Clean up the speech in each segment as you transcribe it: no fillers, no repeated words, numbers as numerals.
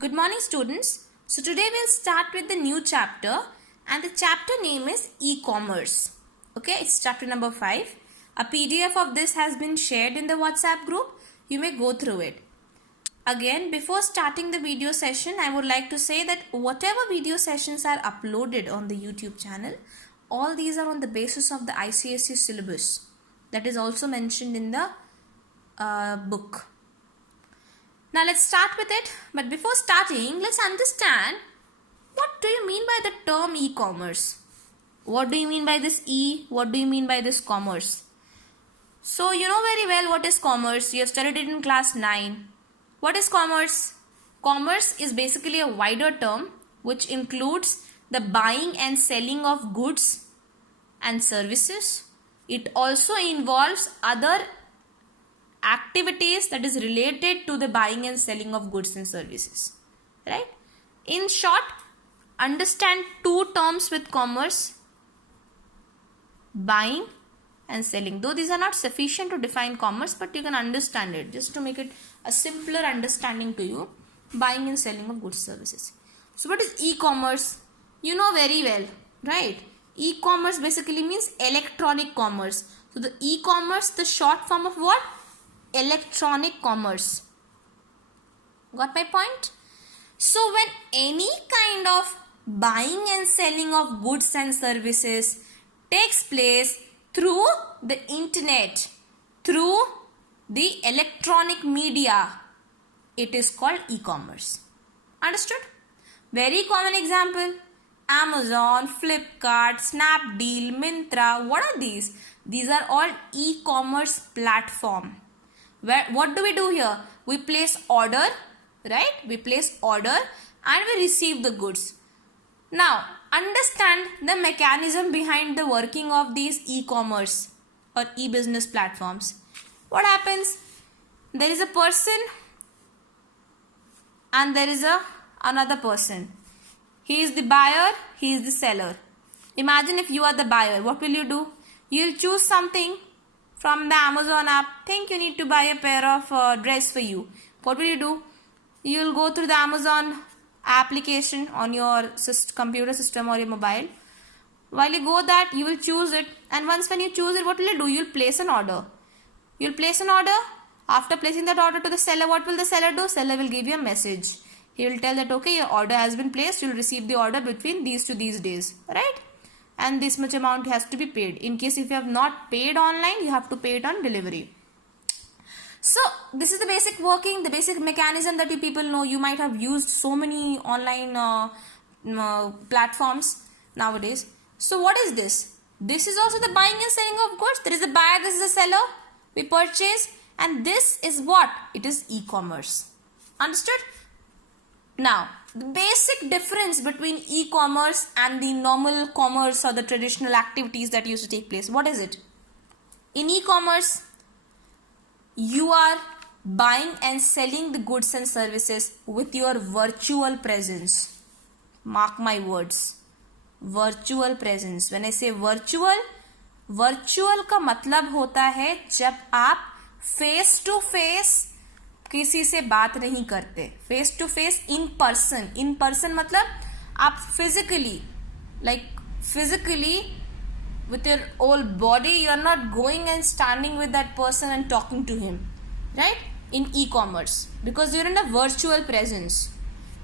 Good morning, students. So today we'll start with the new chapter, and the chapter name is e-commerce. Okay, it's chapter number 5. A PDF of this has been shared in the WhatsApp group. You may go through it. Again, before starting the video session, I would like to say that whatever video sessions are uploaded on the YouTube channel, all these are on the basis of the ICSE syllabus that is also mentioned in the book. Now let's start with it. But before starting, let's understand, what do you mean by the term e-commerce? What do you mean by this e? What do you mean by this commerce? So you know very well what is commerce. You have studied it in class 9. What is commerce? Commerce is basically a wider term which includes the buying and selling of goods and services. It also involves other activities that is related to the buying and selling of goods and services, right? In short, understand two terms with commerce: buying and selling. Though these are not sufficient to define commerce, but you can understand it just to make it a simpler understanding to you. Buying and selling of goods and services. So what is e-commerce? You know very well, right? E-commerce basically means electronic commerce. So the e-commerce, the short form of what? Electronic commerce. Got my point? So when any kind of buying and selling of goods and services takes place through the internet, through the electronic media, it is called e-commerce. Understood? Very common example: Amazon, Flipkart, Snapdeal, Myntra. What are these? These are all e-commerce platform. What do we do here? We place order, right? We place order and we receive the goods. Now, understand the mechanism behind the working of these e-commerce or e-business platforms. What happens? There is a person and there is another person. He is the buyer, he is the seller. Imagine if you are the buyer, what will you do? You will choose something from the Amazon app. Think you need to buy a pair of dress for you. What will you do? You will go through the Amazon application on your computer system or your mobile. While you go that, you will choose it, and once when you choose it, what will you do? You will place an order. You will place an order. After placing that order to the seller, what will the seller do? Seller will give you a message. He will tell that, okay, your order has been placed. You will receive the order between these to these days, right? And this much amount has to be paid. In case if you have not paid online, you have to pay it on delivery. So this is the basic working, the basic mechanism that you people know. You might have used so many online platforms nowadays. So what is this? This is also the buying and selling of goods. There is a buyer, this is a seller. We purchase, and this is what? It is e-commerce. Understood? Now, the basic difference between e-commerce and the normal commerce or the traditional activities that used to take place. What is it? In e-commerce, you are buying and selling the goods and services with your virtual presence. Mark my words. Virtual presence. When I say virtual, virtual का मतलब होता है जब आप face to face किसी से बात नहीं करते. Face to face, in person. In person मतलब आप physically with your whole body, you are not going and standing with that person and talking to him, right? In e-commerce, because you're in a virtual presence.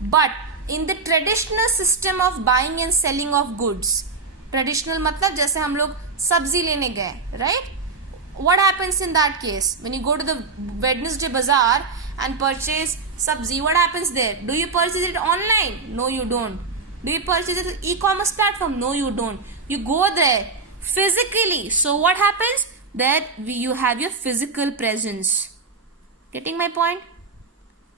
But in the traditional system of buying and selling of goods, traditional मतलब जैसे हम लोग सब्जी लेने गए, right? What happens in that case? When you go to the Wednesday bazaar and purchase sabzi, what happens there? Do you purchase it online? No, you don't. Do you purchase it at e-commerce platform? No, you don't. You go there physically. So what happens? There you have your physical presence. Getting my point?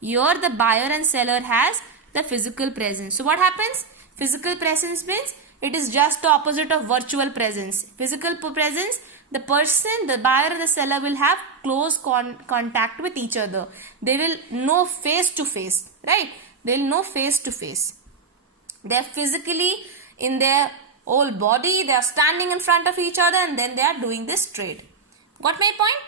Here the buyer and seller has the physical presence. So what happens? Physical presence means it is just the opposite of virtual presence. Physical presence, the person, the buyer and the seller will have close contact with each other. They will know face to face, right? They will know face to face. They are physically in their whole body. They are standing in front of each other and then they are doing this trade. Got my point?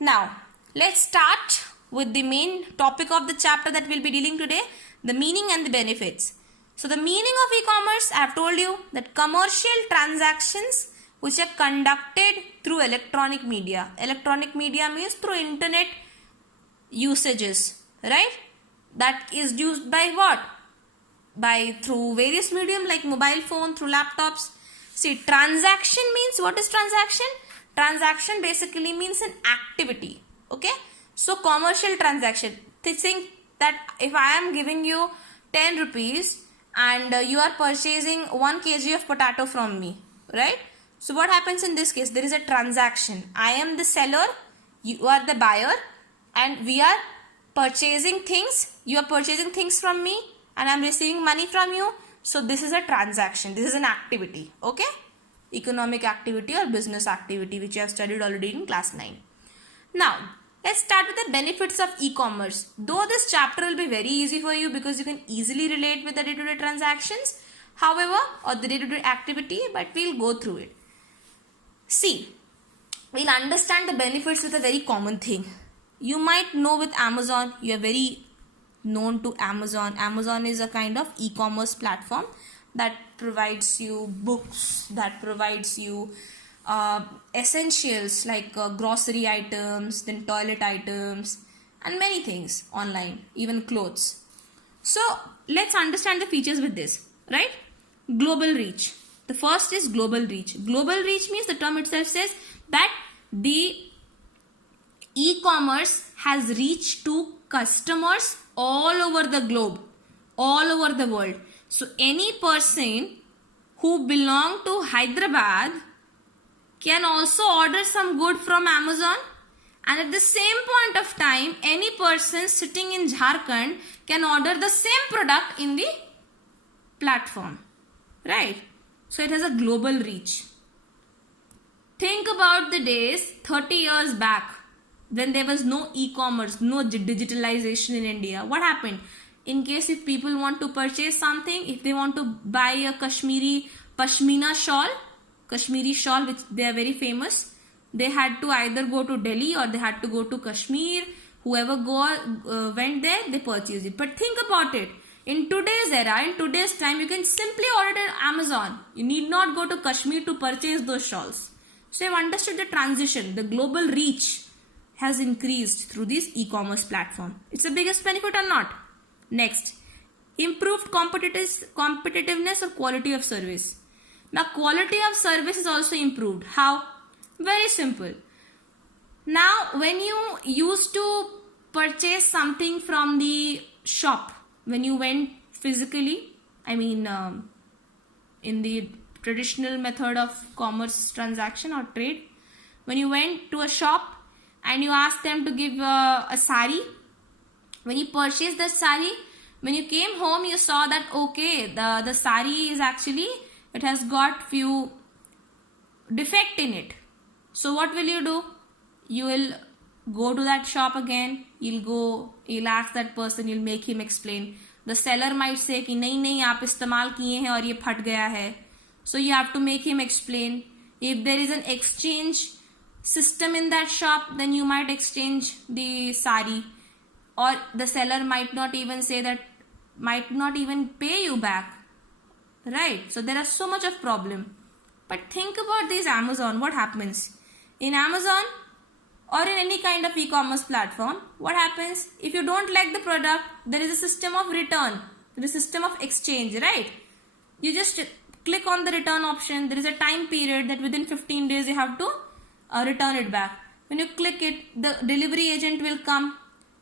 Now, let's start with the main topic of the chapter that we'll be dealing today, the meaning and the benefits. So the meaning of e-commerce, I have told you that commercial transactions which are conducted through electronic media. Electronic media means through internet usages, right? That is used by what? By through various medium like mobile phone, through laptops. See, transaction means, what is transaction? Transaction basically means an activity. Okay, so commercial transaction. Think that if I am giving you 10 rupees and you are purchasing 1 kg of potato from me, right? So what happens in this case? There is a transaction. I am the seller, you are the buyer, and we are purchasing things. You are purchasing things from me and I am receiving money from you. So this is a transaction. This is an activity. Okay, economic activity or business activity, which you have studied already in class 9. Now let's start with the benefits of e-commerce. Though this chapter will be very easy for you because you can easily relate with the day-to-day transactions, however, or the day-to-day activity, but we'll go through it. See, we'll understand the benefits with a very common thing. You might know with Amazon, you are very known to Amazon. Amazon is a kind of e-commerce platform that provides you books, that provides you essentials like grocery items, then toilet items, and many things online, even clothes. So let's understand the features with this, right? Global reach. The first is global reach. Global reach means, the term itself says that the e-commerce has reached to customers all over the globe, all over the world. So any person who belong to Hyderabad can also order some good from Amazon, and at the same point of time any person sitting in Jharkhand can order the same product in the platform, right? So it has a global reach. Think about the days 30 years back when there was no e-commerce, no digitalization in India. What happened? In case if people want to purchase something, if they want to buy a Kashmiri Pashmina shawl, Kashmiri shawl, which they are very famous, they had to either go to Delhi or they had to go to Kashmir. Whoever went there, they purchased it. But think about it. In today's era, in today's time, you can simply order it on Amazon. You need not go to Kashmir to purchase those shawls. So you've understood the transition. The global reach has increased through this e-commerce platform. It's the biggest benefit or not? Next, improved competitiveness or quality of service. Now, quality of service is also improved. How? Very simple. Now, when you used to purchase something from the shop, when you went physically, I mean in the traditional method of commerce transaction or trade, when you went to a shop and you asked them to give a sari, when you purchased that sari, when you came home you saw that okay, the sari is actually, it has got few defect in it. So what will you do? You will go to that shop again, you'll ask that person, you'll make him explain. The seller might say कि नहीं आप इस्तेमाल किए हैं और ये फट गया है. So you have to make him explain. If there is an exchange system in that shop, then you might exchange the sari, or the seller might not even say that, might not even pay you back, right? So there are so much of problem. But think about this Amazon. What happens in Amazon or in any kind of e-commerce platform? What happens if you don't like the product? There is a system of return, there is a system of exchange, right? You just click on the return option. There is a time period that within 15 days you have to return it back. When you click it, the delivery agent will come.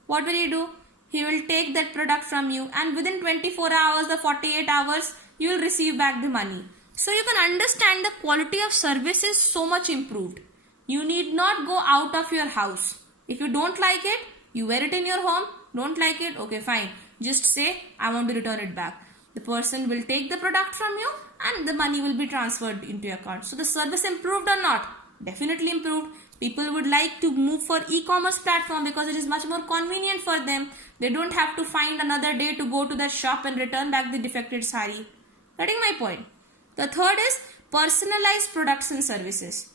What will he do? He will take that product from you, and within 24 hours or 48 hours you will receive back the money. So you can understand the quality of service is so much improved. You need not go out of your house. If you don't like it, you wear it in your home. Don't like it, okay, fine. Just say, I want to return it back. The person will take the product from you and the money will be transferred into your account. So the service improved or not? Definitely improved. People would like to move for e-commerce platform because it is much more convenient for them. They don't have to find another day to go to that shop and return back the defected sari. Getting my point? The third is personalized products and services.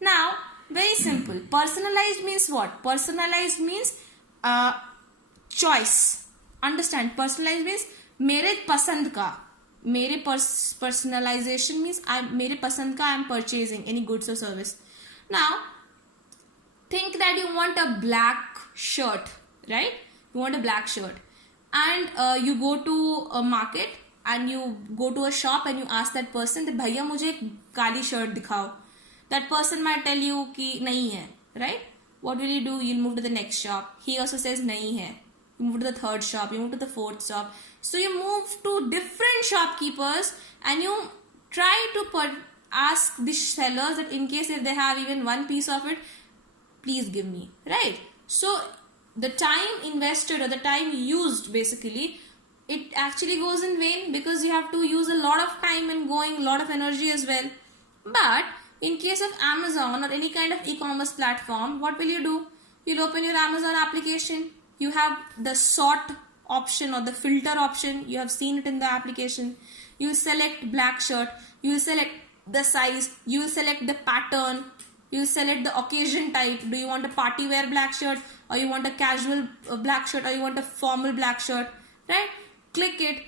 Now, very simple. Personalized means what? Personalized means choice. Understand, personalized means मेरे पसंद का, मेरे personalization means मेरे पसंद का I am purchasing any goods or service. Now think that you want a black shirt, right? You want a black shirt, and you go to a market and you go to a shop and you ask that person that भैया मुझे एक काली shirt दिखाओ. That person might tell you कि नहीं है, right? What will you do? You'll move to the next shop. He also says nahi hai. You move to the third shop. You move to the fourth shop. So you move to different shopkeepers and you try to ask the sellers that in case if they have even one piece of it, please give me. Right? So the time invested or the time used basically, it actually goes in vain because you have to use a lot of time and going, a lot of energy as well. But in case of Amazon or any kind of e-commerce platform, what will you do? You'll open your Amazon application. You have the sort option or the filter option. You have seen it in the application. You select black shirt. You select the size. You select the pattern. You select the occasion type. Do you want a party wear black shirt, or you want a casual black shirt, or you want a formal black shirt, right? Click it.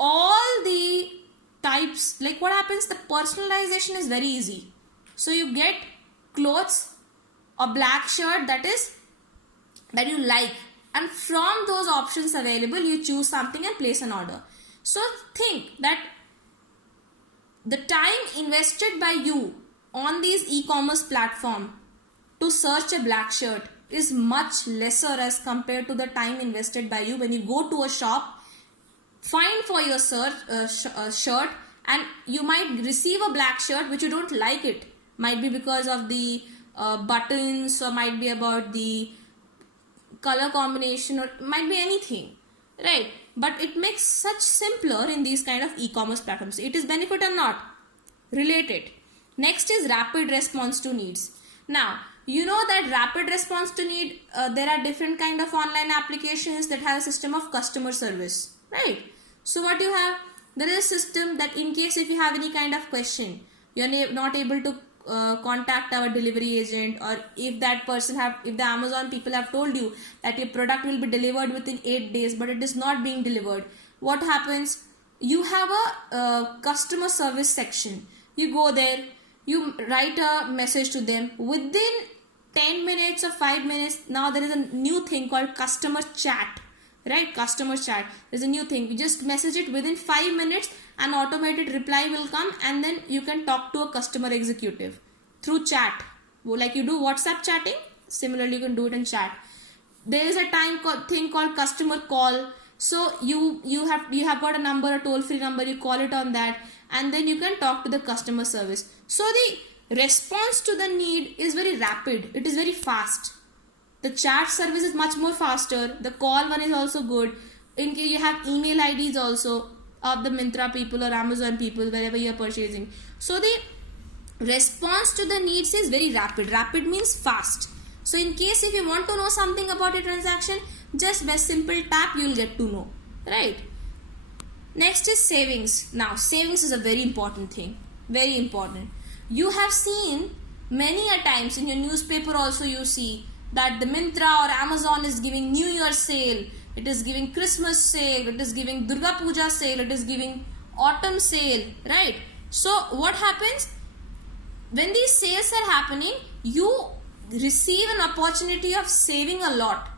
All the types, like what happens, the personalization is very easy. So you get clothes, a black shirt that you like, and from those options available you choose something and place an order. So think that the time invested by you on these e-commerce platform to search a black shirt is much lesser as compared to the time invested by you when you go to a shop, find for your shirt, and you might receive a black shirt which you don't like. It might be because of the buttons, or might be about the color combination, or might be anything, right? But it makes such simpler in these kind of e-commerce platforms. It is benefit or not? Related. Next is rapid response to needs. Now you know that rapid response to need, there are different kind of online applications that have a system of customer service, right? So what you have, there is a system that in case if you have any kind of question, you are not able to contact our delivery agent, or if that person if the Amazon people have told you that your product will be delivered within 8 days but it is not being delivered, what happens? You have a customer service section. You go there, you write a message to them within 10 minutes or 5 minutes. Now there is a new thing called customer chat, right? Customer chat is a new thing. You just message it within 5 minutes, an automated reply will come, and then you can talk to a customer executive through chat, like you do WhatsApp chatting. Similarly you can do it in chat. There is a thing called customer call. So you have got a number, a toll-free number, you call it on that, and then you can talk to the customer service. So the response to the need is very rapid. It is very fast. The chat service is much more faster. The call one is also good. In case you have email IDs also of the Myntra people or Amazon people, wherever you are purchasing. So the response to the needs is very rapid. Rapid means fast. So in case if you want to know something about a transaction, just by simple tap you will get to know, right? Next is savings. Now savings is a very important thing. Very important. You have seen many a times in your newspaper also, you see that the Myntra or Amazon is giving New Year sale, it is giving Christmas sale, it is giving Durga Puja sale, it is giving autumn sale, right? So what happens when these sales are happening? You receive an opportunity of saving a lot.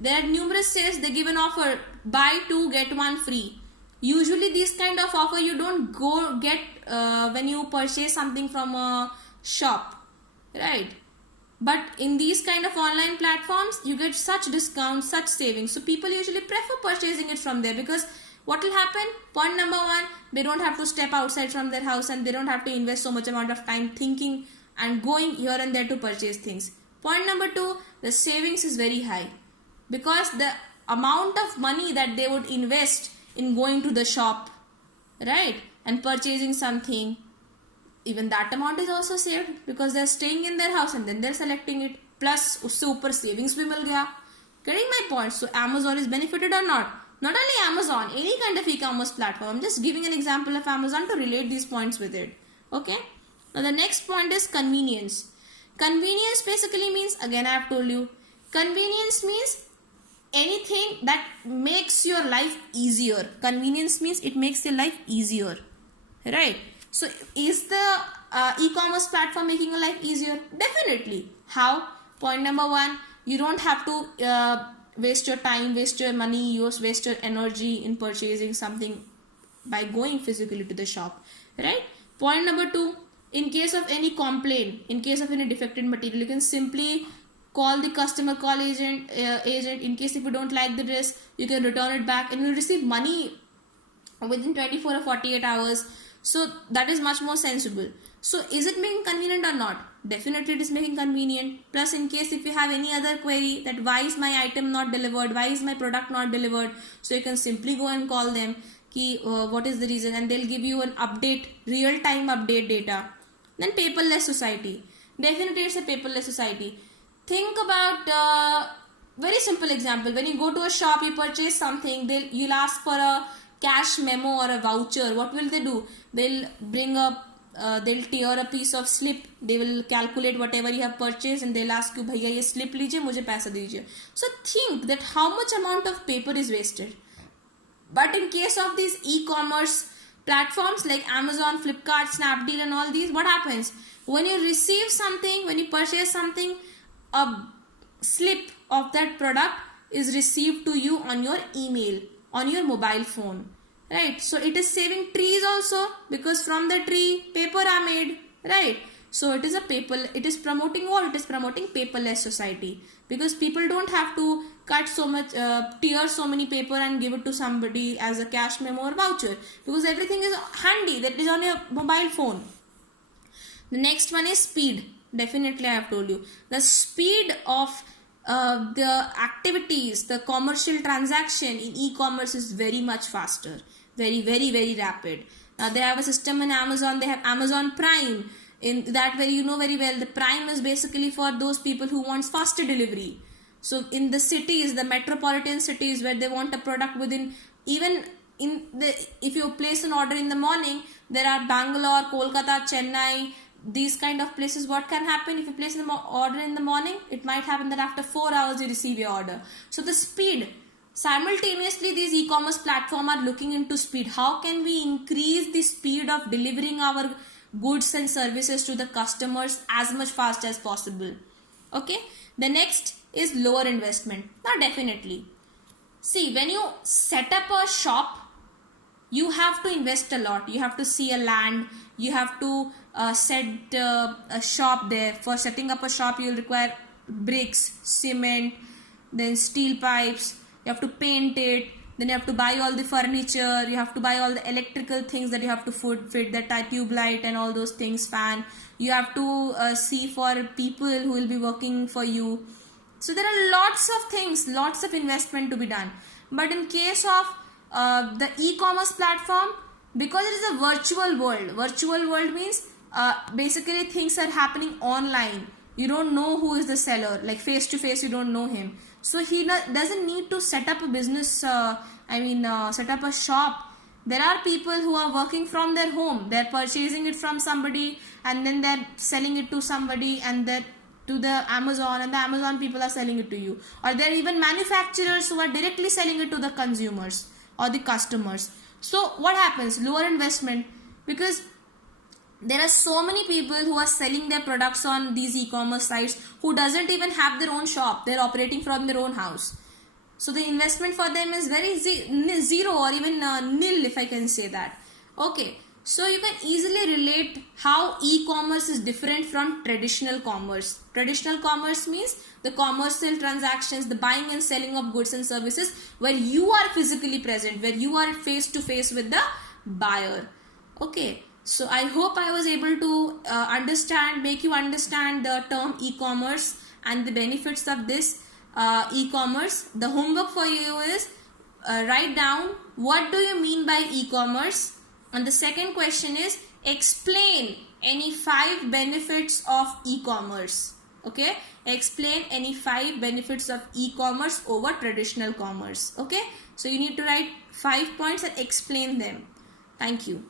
There are numerous sales, they give an offer, buy 2 get 1 free. Usually these kind of offer you don't go get when you purchase something from a shop, right? But in these kind of online platforms you get such discounts, such savings. So people usually prefer purchasing it from there, because what will happen? Point number 1, they don't have to step outside from their house and they don't have to invest so much amount of time thinking and going here and there to purchase things. Point number 2, the savings is very high, because the amount of money that they would invest in going to the shop, right, and purchasing something, even that amount is also saved, because they're staying in their house and then they're selecting it, plus usse upar savings bhi mil gaya. Getting my point? So Amazon is benefited or not? Not only Amazon, any kind of e-commerce platform. I'm just giving an example of Amazon to relate these points with it. Okay. Now the next point is convenience. Convenience basically means, again I have told you, Convenience means anything that makes your life easier. Convenience means it makes your life easier, right? So is the e-commerce platform making your life easier? Definitely. How? Point number one, you don't have to waste your time, waste your money, waste your energy in purchasing something by going physically to the shop, right? Point number two, in case of any complaint, in case of any defective material, you can simply call the customer call agent. In case if you don't like the dress, you can return it back and you'll receive money within 24 or 48 hours. So that is much more sensible. So is it making convenient or not? Definitely it is making convenient. Plus, in case if you have any other query that why is my item not delivered, why is my product not delivered, so you can simply go and call them ki what is the reason, and they'll give you an update, real time update data. Then paperless society. Definitely it's a paperless society. Think about very simple example. When you go to a shop, you purchase something, you'll ask for a cash memo or a voucher. What will they do? They'll they'll tear a piece of slip. They will calculate whatever you have purchased and they'll ask you, भैया ये slip लीजिए, मुझे पैसा दीजिए. So think that how much amount of paper is wasted. But in case of these e-commerce platforms like Amazon, Flipkart, Snapdeal and all these, what happens? When you receive something, when you purchase something, a slip of that product is received to you on your email, on your mobile phone, right? So it is saving trees also, because from the tree paper are made, right? So it is promoting what? It is promoting paperless society, because people don't have to cut so much, tear so many paper and give it to somebody as a cash memo or voucher, because everything is handy, that is on your mobile phone. The next one is speed. Definitely I have told you, the speed of the activities, the commercial transaction in e-commerce is very much faster, very rapid. They have a system in Amazon, they have Amazon Prime. In that way, you know very well, the Prime is basically for those people who want faster delivery. So in the cities, the metropolitan cities where they want a product within, even if you place an order in the morning, there are Bangalore, Kolkata, Chennai, these kind of places. What can happen if you place an order in the morning? It might happen that after 4 hours you receive your order. So the speed, simultaneously these e-commerce platforms are looking into speed. How can we increase the speed of delivering our goods and services to the customers as much fast as possible? Okay, the next is lower investment. Now definitely, see, when you set up a shop, you have to invest a lot. You have to see a land, you have to set a shop there. For setting up a shop, you will require bricks, cement, then steel pipes, you have to paint it, then you have to buy all the furniture, you have to buy all the electrical things that you have to fit, that tube light and all those things, fan. You have to see for people who will be working for you. So there are lots of things, lots of investment to be done. But in case of the e-commerce platform, because it is a virtual world means basically things are happening online. You don't know who is the seller, like face to face you don't know him. So he doesn't need to set up a business, set up a shop. There are people who are working from their home. They're purchasing it from somebody and then they're selling it to somebody, and then to the Amazon, and the Amazon people are selling it to you. Or there are even manufacturers who are directly selling it to the consumers or the customers. So what happens? Lower investment, because there are so many people who are selling their products on these e-commerce sites who doesn't even have their own shop. They're operating from their own house. So the investment for them is very zero or even nil, if I can say that. Okay, so you can easily relate how e-commerce is different from traditional commerce. Traditional commerce means the commercial transactions, the buying and selling of goods and services where you are physically present, where you are face to face with the buyer. Okay, so I hope I was able to make you understand the term e-commerce and the benefits of this e-commerce. The homework for you is write down what do you mean by e-commerce, and the second question is explain any 5 benefits of e-commerce. Okay, explain any 5 benefits of e-commerce over traditional commerce. Okay, so you need to write 5 points and explain them. Thank you.